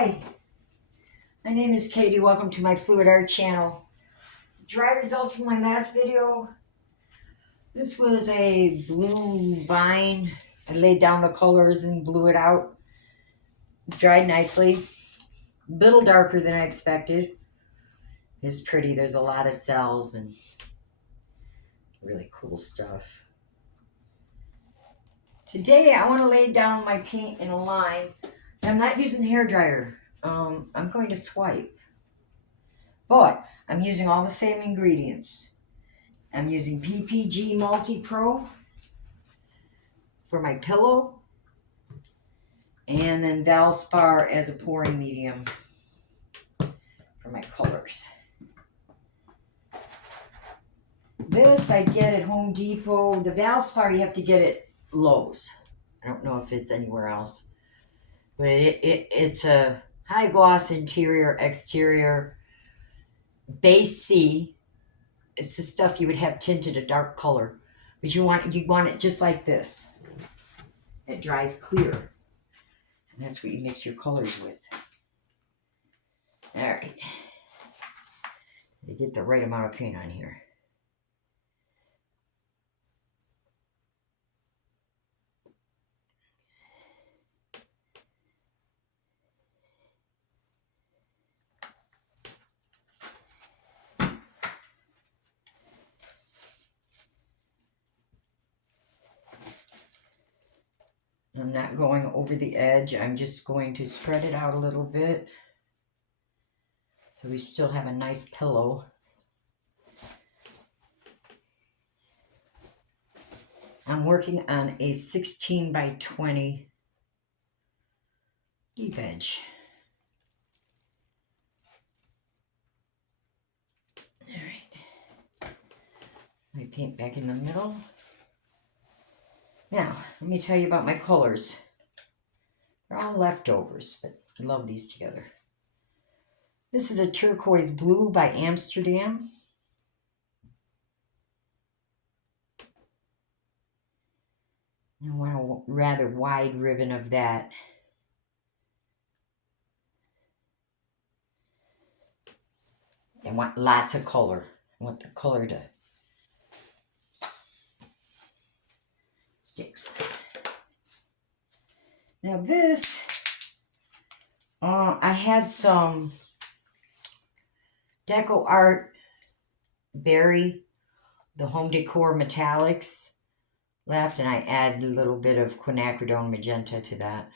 Hi, my name is Katie. Welcome to my Fluidart channel. The dry results from my last video. This was a bloom vine. I laid down the colors and blew it out. It dried nicely. A little darker than I expected. It's pretty. There's a lot of cells and really cool stuff. Today I want to lay down my paint in a line. I'm not using the hairdryer. I'm going to swipe. But I'm using all the same ingredients. I'm using P.P.G MULTI-PRO for my pillow. And then Valspar as a pouring medium for my colors. This I get at Home Depot. The Valspar you have to get at Lowe's. I don't know if it's anywhere else. But it's a high gloss interior, exterior, base C. It's the stuff you would have tinted a dark color. But you want it just like this. It dries clear. And that's what you mix your colors with. All right. To get the right amount of paint on here. I'm not going over the edge. I'm just going to spread it out a little bit. So we still have a nice pillow. I'm working on a 16 by 20 deep edge. All right. My paint back in the middle. Now, let me tell you about my colors. They're all leftovers, but I love these together. This is a turquoise blue by Amsterdam. I want a rather wide ribbon of that. I want lots of color. I want the color to stick. Now this, I had some Decoart Berry, the home decor metallics left, and I added a little bit of Quinacridone Magenta to that.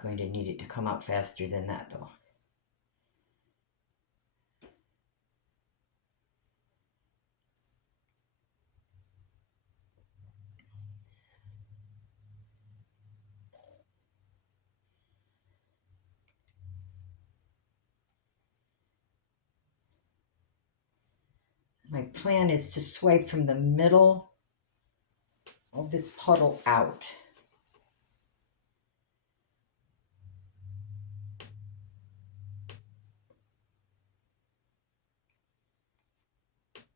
Going to need it to come out faster than that though. My plan is to swipe from the middle of this puddle out.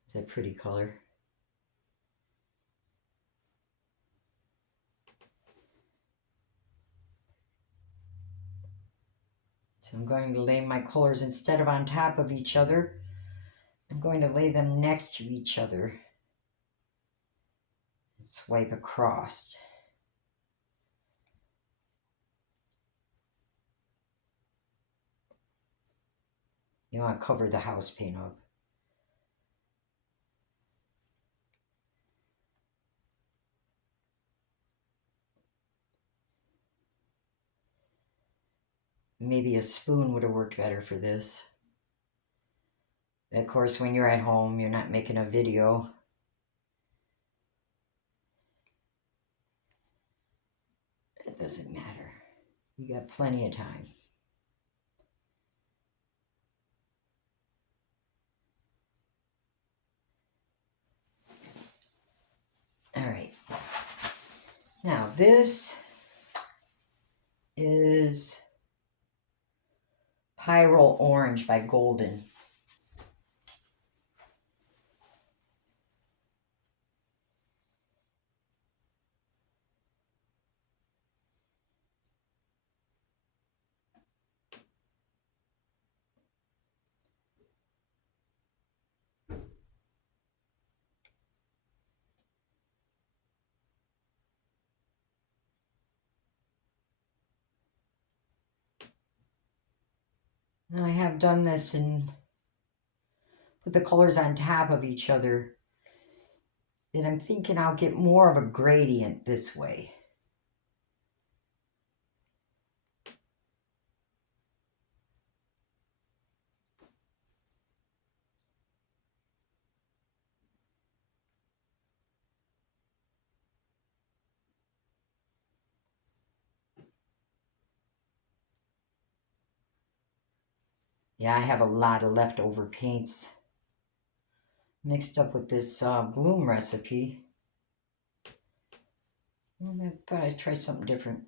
It's a pretty color. So I'm going to lay my colors instead of on top of each other. I'm going to lay them next to each other. Swipe across. You want to cover the house paint up. Maybe a spoon would have worked better for this. Of course, when you're at home, you're not making a video. It doesn't matter. You got plenty of time. All right. Now this is Pyrrole Orange by Golden. Now I have done this and put the colors on top of each other. And I'm thinking I'll get more of a gradient this way. Yeah, I have a lot of leftover paints mixed up with this bloom recipe. I thought I'd try something different.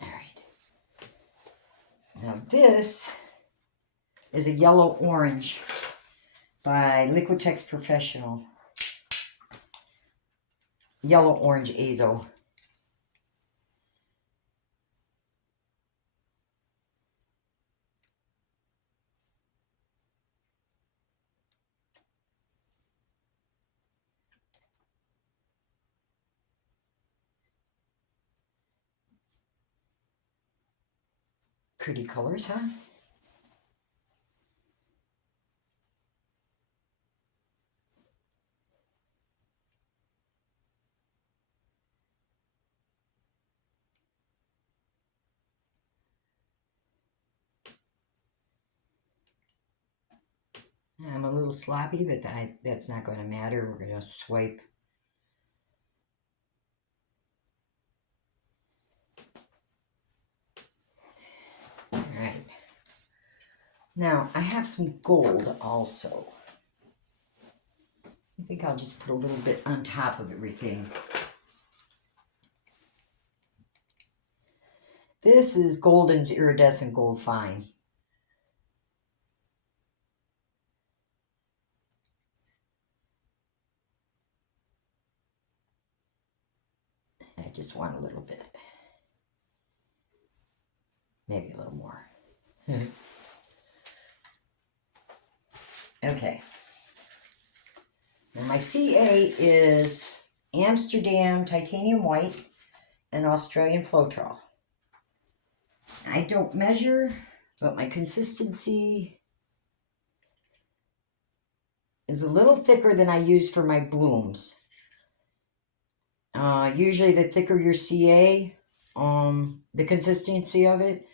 All right. Now this is a yellow-orange by Liquitex Professional. Yellow-orange azo. Pretty colors, huh? I'm a little sloppy, but that's not going to matter. We're going to swipe. All right. Now, I have some gold also. I think I'll just put a little bit on top of everything. This is Golden's Iridescent Gold Fine. I just want a little bit. Maybe a little more. Okay. Now my CA is Amsterdam Titanium White and Australian Floetrol. I don't measure, but my consistency is a little thicker than I use for my blooms. Usually the thicker your CA, the consistency of it,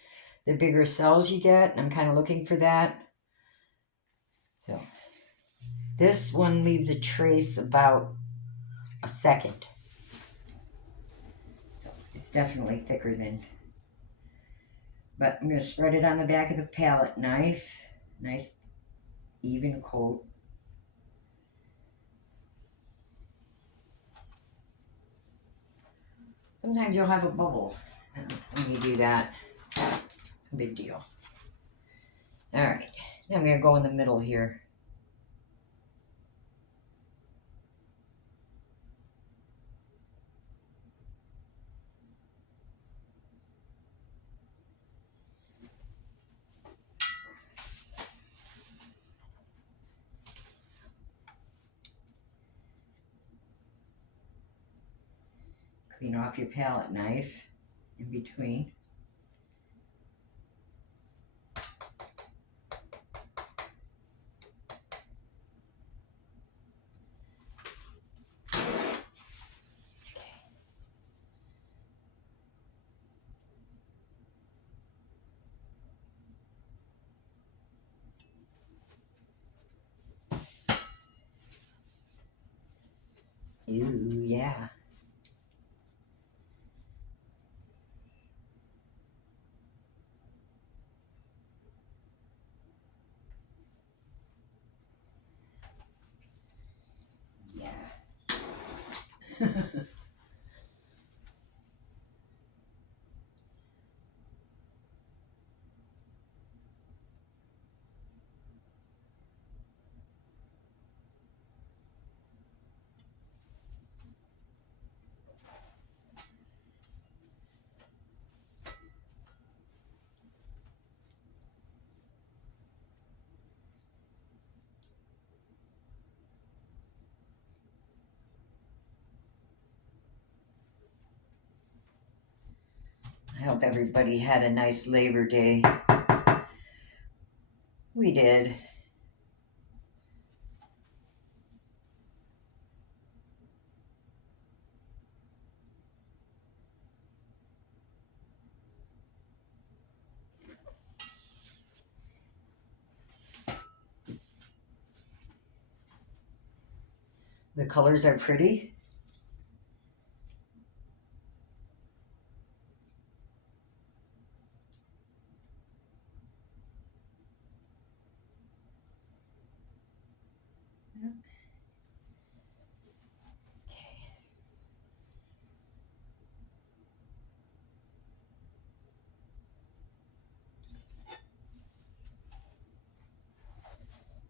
the bigger cells you get. I'm kind of looking for that. So this one leaves a trace about a second. So it's definitely thicker than, but I'm going to spread it on the back of the palette knife. Nice even coat. Sometimes you'll have a bubble when you do that. It's a big deal. All right, now I'm going to go in the middle here. Clean off your palette knife in between. Ooh, yeah. Yeah. I hope everybody had a nice Labor Day. We did. The colors are pretty.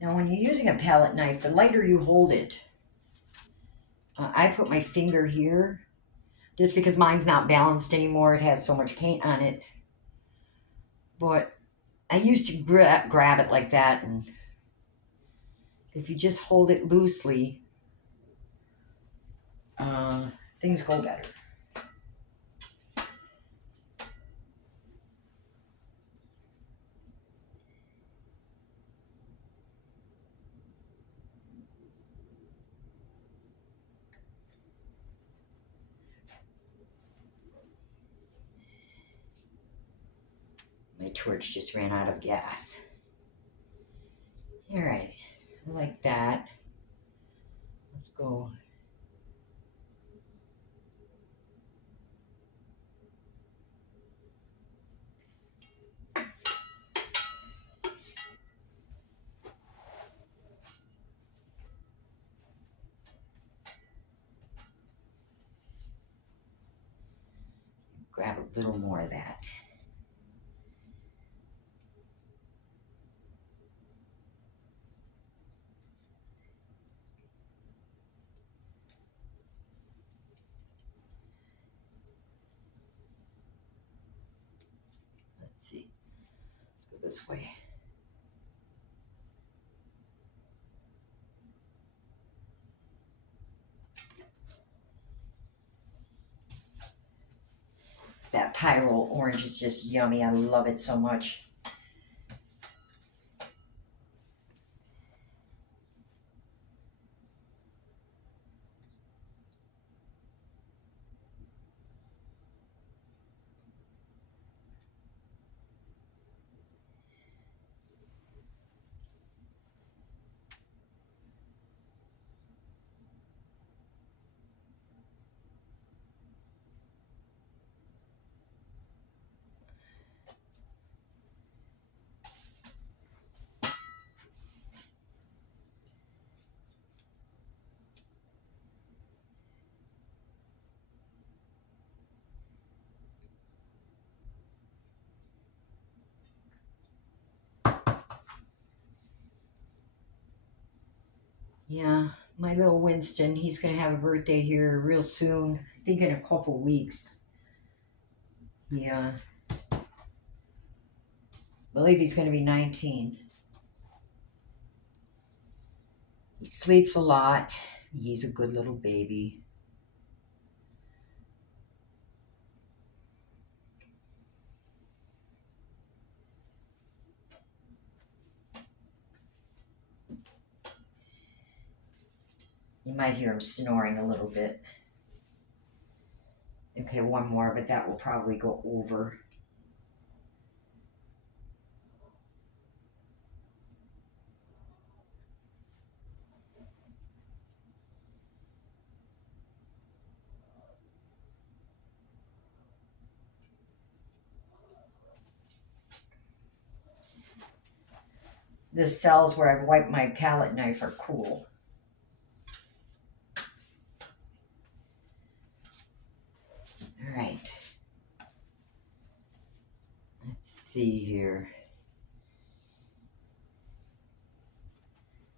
Now, when you're using a palette knife, the lighter you hold it, I put my finger here just because mine's not balanced anymore. It has so much paint on it. But I used to grab it like that, and if you just hold it loosely, things go better. My torch just ran out of gas. All right, I like that. Let's go. Grab a little more of that. Let's see. Let's go this way. That Pyrrole orange is just yummy. I love it so much. Yeah, my little Winston, he's going to have a birthday here real soon. I think in a couple weeks. Yeah. I believe he's going to be 19. He sleeps a lot. He's a good little baby. You might hear him snoring a little bit. Okay, one more, but that will probably go over. The cells where I've wiped my palette knife are cool. All right. Let's see here.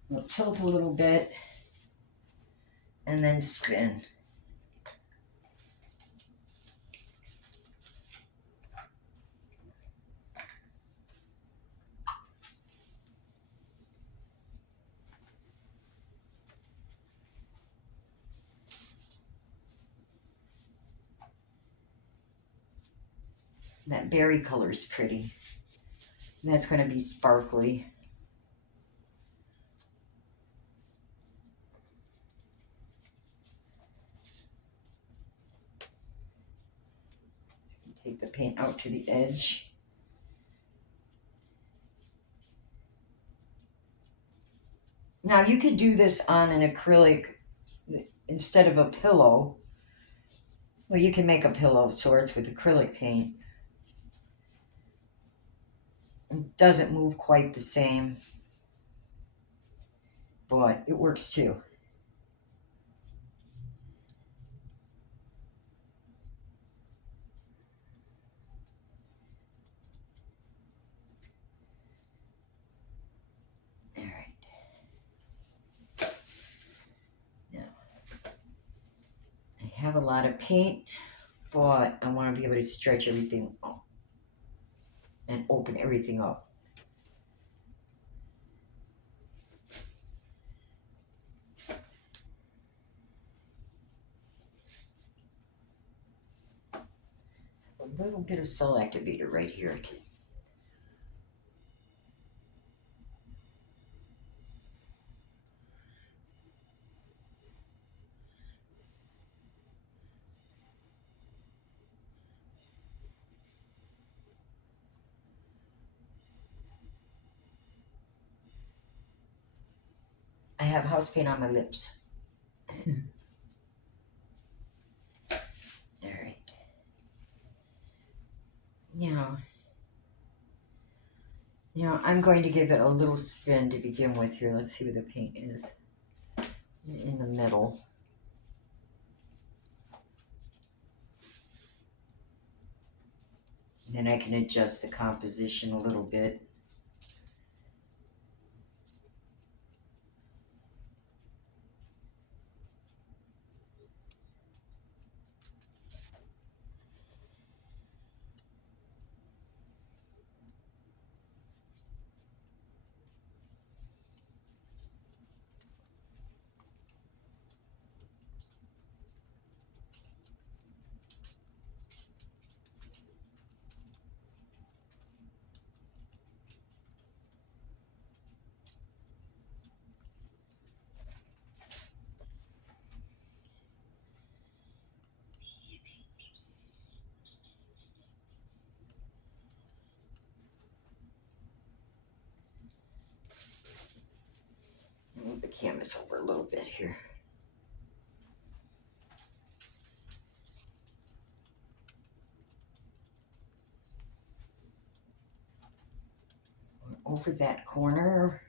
We'll tilt a little bit and then spin. That berry color is pretty. And that's going to be sparkly. So take the paint out to the edge. Now you could do this on an acrylic instead of a pillow. Well, you can make a pillow of sorts with acrylic paint. It doesn't move quite the same, but it works too. All right. Now, I have a lot of paint, but I want to be able to stretch everything up and open everything up. A little bit of cell activator right here. I have house paint on my lips. All right. Now I'm going to give it a little spin to begin with here. Let's see where the paint is. In the middle. Then I can adjust the composition a little bit. Move the canvas over a little bit here. Over that corner.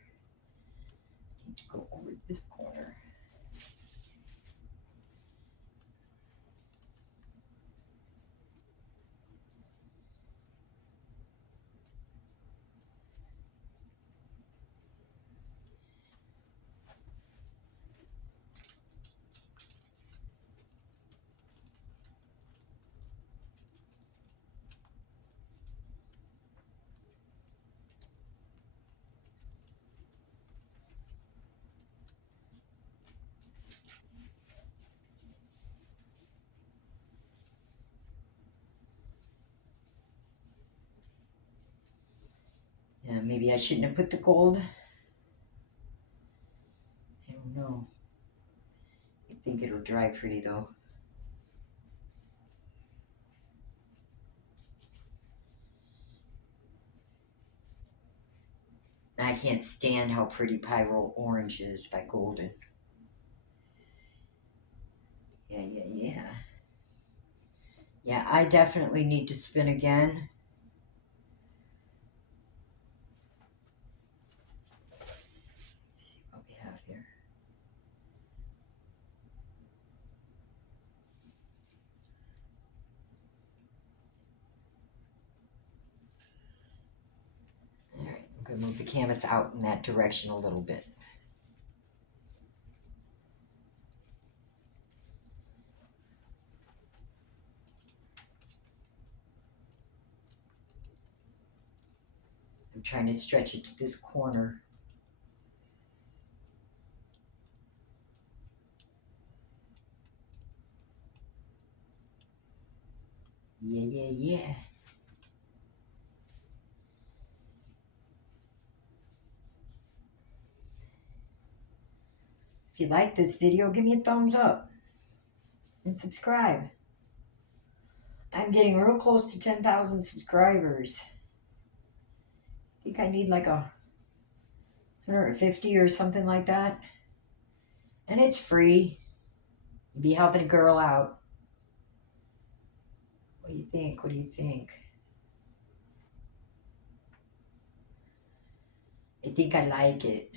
Need to go over this corner. Yeah, maybe I shouldn't have put the gold. I don't know. I think it'll dry pretty though. I can't stand how pretty Pyrrole orange is by Golden. Yeah. Yeah, I definitely need to spin again. Let's see what we have here. All right, I'm going to move the canvas out in that direction a little bit. I'm trying to stretch it to this corner. Yeah. If you like this video, give me a thumbs up and subscribe. I'm getting real close to 10,000 subscribers. I think I need like 150 or something like that. And it's free. You'd be helping a girl out. What do you think? What do you think? I think I like it.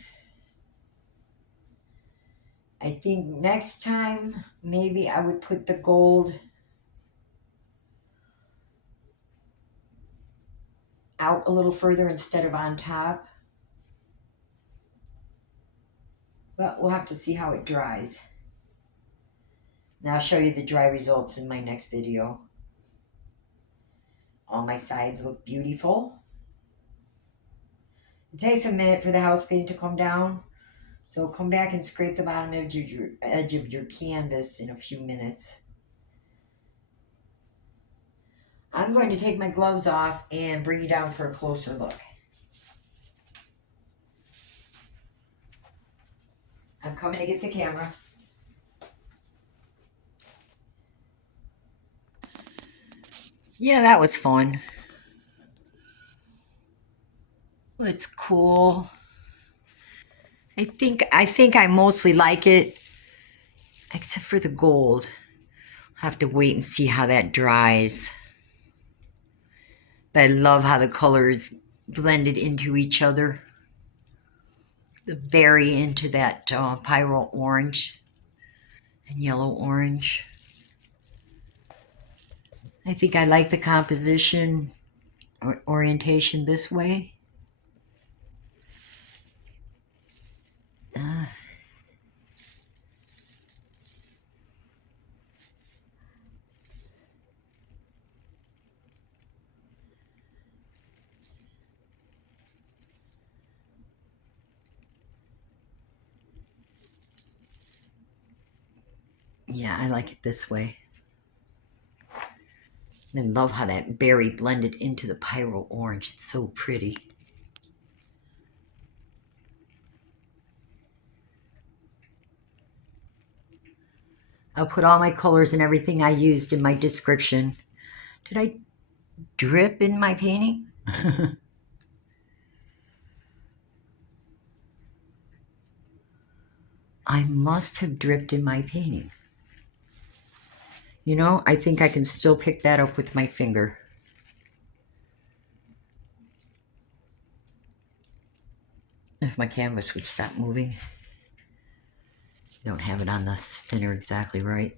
I think next time, maybe I would put the gold out a little further instead of on top. But we'll have to see how it dries. Now I'll show you the dry results in my next video. All my sides look beautiful. It takes a minute for the house paint to come down. So come back and scrape the bottom edge of your canvas in a few minutes. I'm going to take my gloves off and bring you down for a closer look. I'm coming to get the camera. Yeah, that was fun. It's cool. I think I mostly like it, except for the gold. I'll have to wait and see how that dries. But I love how the colors blended into each other. The berry into that Pyrrole orange and yellow orange. I think I like the composition or orientation this way. Yeah, I like it this way. I love how that berry blended into the Pyrrole orange. It's so pretty. I'll put all my colors and everything I used in my description. Did I drip in my painting? I must have dripped in my painting. You know, I think I can still pick that up with my finger. If my canvas would stop moving. Don't have it on the spinner exactly right.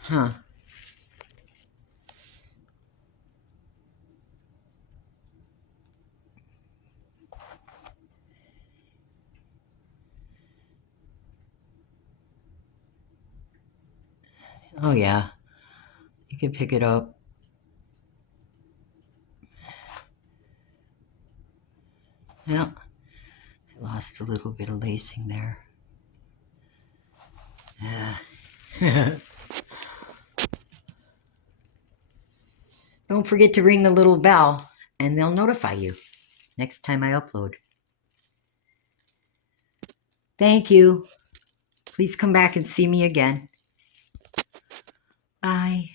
Huh. Oh yeah, you can pick it up. Yeah, I lost a little bit of lacing there. Yeah. Don't forget to ring the little bell and they'll notify you next time I upload. Thank you. Please come back and see me again. Bye.